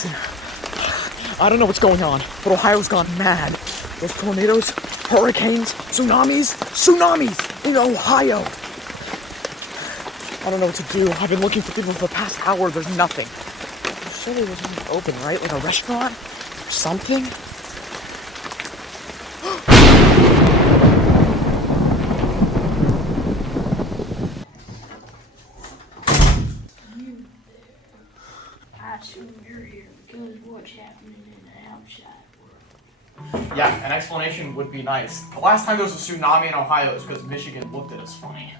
Listen, I don't know what's going on, but Ohio's gone mad. There's tornadoes, hurricanes, tsunamis in Ohio. I don't know what to do. I've been looking for people for the past hour. There's nothing. Surely there's something open, right? Like a restaurant? Something? I assume you're here because what's happening in the outside world. Yeah, an explanation would be nice. The last time there was a tsunami in Ohio was because Michigan looked at us funny.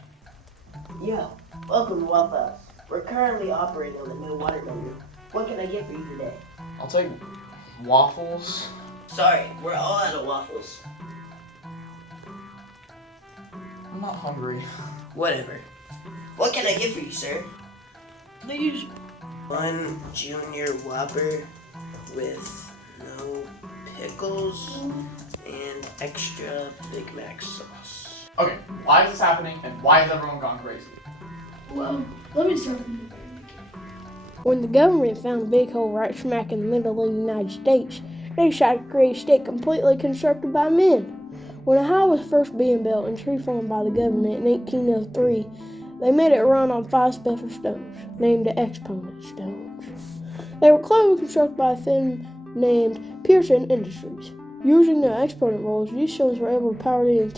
Yo, welcome to Waffle. We're currently operating on the no water menu. What can I get for you today? I'll take waffles. Sorry, we're all out of waffles. I'm not hungry. Whatever. What can I get for you, sir? The usual. One junior Whopper with no pickles and extra Big Mac sauce. Okay, why is this happening and why has everyone gone crazy? Well, let me start from the very beginning. When the government found a big hole right smack in the middle of the United States, they decided to create a state completely constructed by men. When Ohio was first being built and tree formed by the government in 1803, they made it run on 5 special stones, named the Exponent stones. They were cleverly constructed by a firm named Pearson Industries. Using the Exponent rules, these stones were able to power the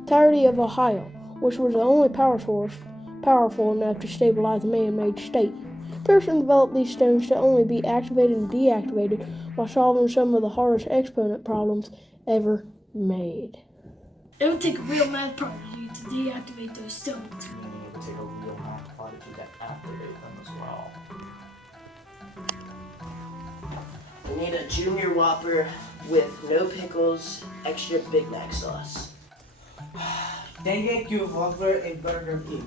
entirety of Ohio, which was the only power source powerful enough to stabilize a man-made state. Pearson developed these stones to only be activated and deactivated while solving some of the hardest exponent problems ever made. It would take a real math prodigy to deactivate those stones. It would take a real math prodigy to activate them as well. We need a junior Whopper with no pickles, extra Big Mac sauce. Thank you, Whopper and Burger King.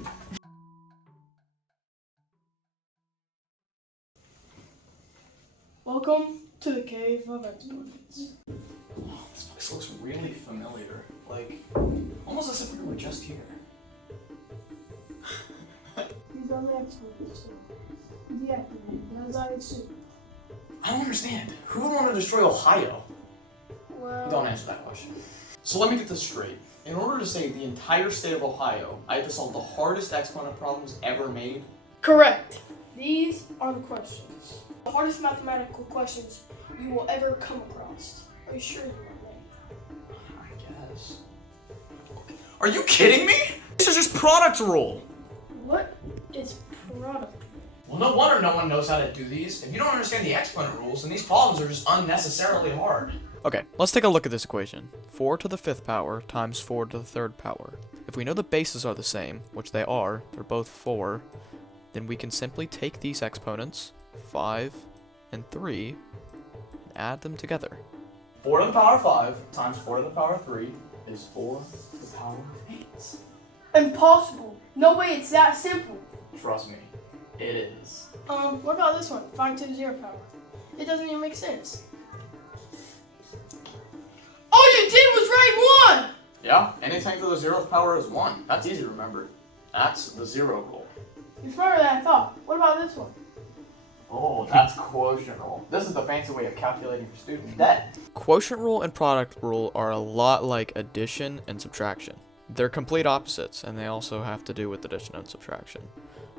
Welcome to the Cave of Exponents. This place looks really familiar. Like, almost as if we were just here. These are the exponents. Deactivated, as I assume. I don't understand. Who would want to destroy Ohio? Well, Don't answer that question. So let me get this straight. In order to save the entire state of Ohio, I have to solve the hardest exponent problems ever made. correct. These are the questions. The hardest mathematical questions you will ever come across. Are you sure you are ready? I guess. Are you kidding me? This is just product rule. What is product? Well, no wonder no one knows how to do these. If you don't understand the exponent rules, then these problems are just unnecessarily hard. Okay, let's take a look at this equation. 4 to the 5th power times 4 to the 3rd power. If we know the bases are the same, which they are, they're both 4, then we can simply take these exponents, 5 and 3, and add them together. 4 to the power 5 times 4 to the power 3 is 4 to the power 8. Impossible. No way it's that simple. Trust me, it is. What about this one? 5 to the 0 power. It doesn't even make sense. All you did was write 1! Yeah, anything to the 0th power is 1. That's easy to remember. That's the 0 rule. You're smarter than I thought. What about this one? Oh, that's quotient rule. This is the fancy way of calculating for student debt. Quotient rule and product rule are a lot like addition and subtraction. They're complete opposites, and they also have to do with addition and subtraction.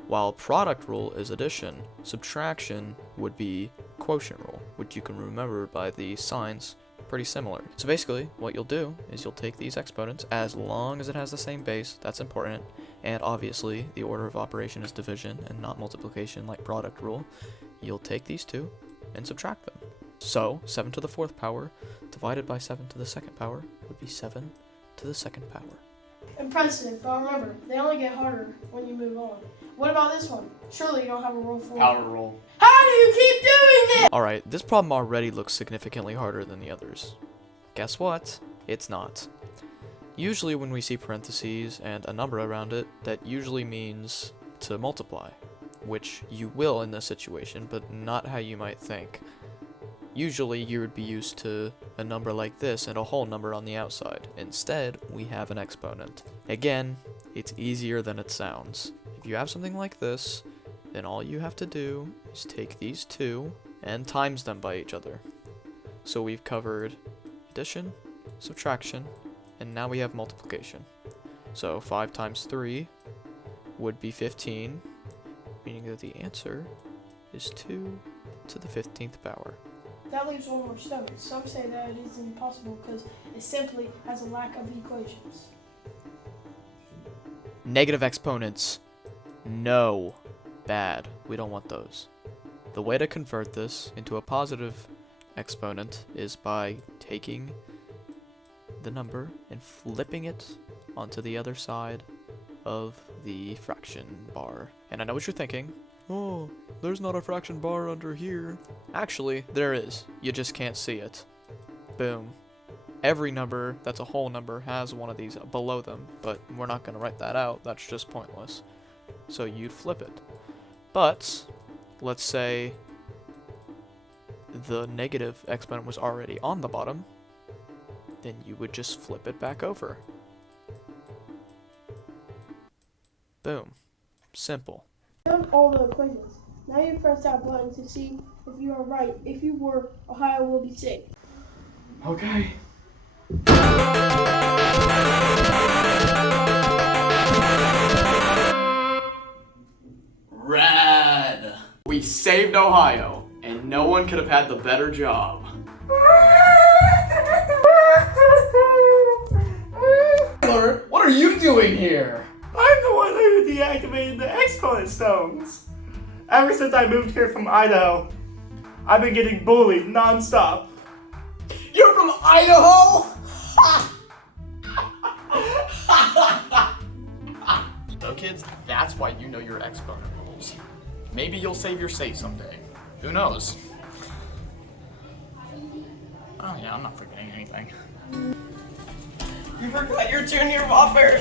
While product rule is addition, subtraction would be quotient rule, which you can remember by the signs. Pretty similar. So basically, what you'll do is you'll take these exponents, as long as it has the same base, that's important, and obviously the order of operation is division and not multiplication like product rule. You'll take these two and subtract them. So 7 to the 4th power divided by 7 to the 2nd power would be 7 to the 2nd power. Impressive, but remember, they only get harder when you move on. What about this one? Surely you don't have a rule for it. Power rule. How do you keep doing this? Alright, this problem already looks significantly harder than the others. Guess what? It's not. Usually when we see parentheses and a number around it, that usually means to multiply, which you will in this situation, but not how you might think. Usually you would be used to a number like this and a whole number on the outside. Instead, we have an exponent. Again, it's easier than it sounds. If you have something like this, then all you have to do is take these two and times them by each other. So we've covered addition, subtraction, and now we have multiplication. So 5 times 3 would be 15, meaning that the answer is 2 to the 15th power. That leaves one more stone. Some say that it is impossible because it simply has a lack of equations. Negative exponents. No. Bad. We don't want those. The way to convert this into a positive exponent is by taking the number and flipping it onto the other side of the fraction bar. And I know what you're thinking. Oh, there's not a fraction bar under here. Actually, there is. You just can't see it. Boom. Every number that's a whole number has one of these below them, but we're not going to write that out. That's just pointless. So you'd flip it. But let's say the negative exponent was already on the bottom, then you would just flip it back over. Boom. Simple. Done all the equations. Now you press that button to see if you are right. If you were, Ohio will be safe. Okay. Rad! We saved Ohio, and no one could have had the better job. What are you doing here? I'm the one who deactivated the Exponent stones. Ever since I moved here from Idaho, I've been getting bullied non-stop. You're from Idaho? So kids, that's why you know your exponent rules. Maybe you'll save your say someday. Who knows? Oh yeah, I'm not forgetting anything. You forgot your junior whopper.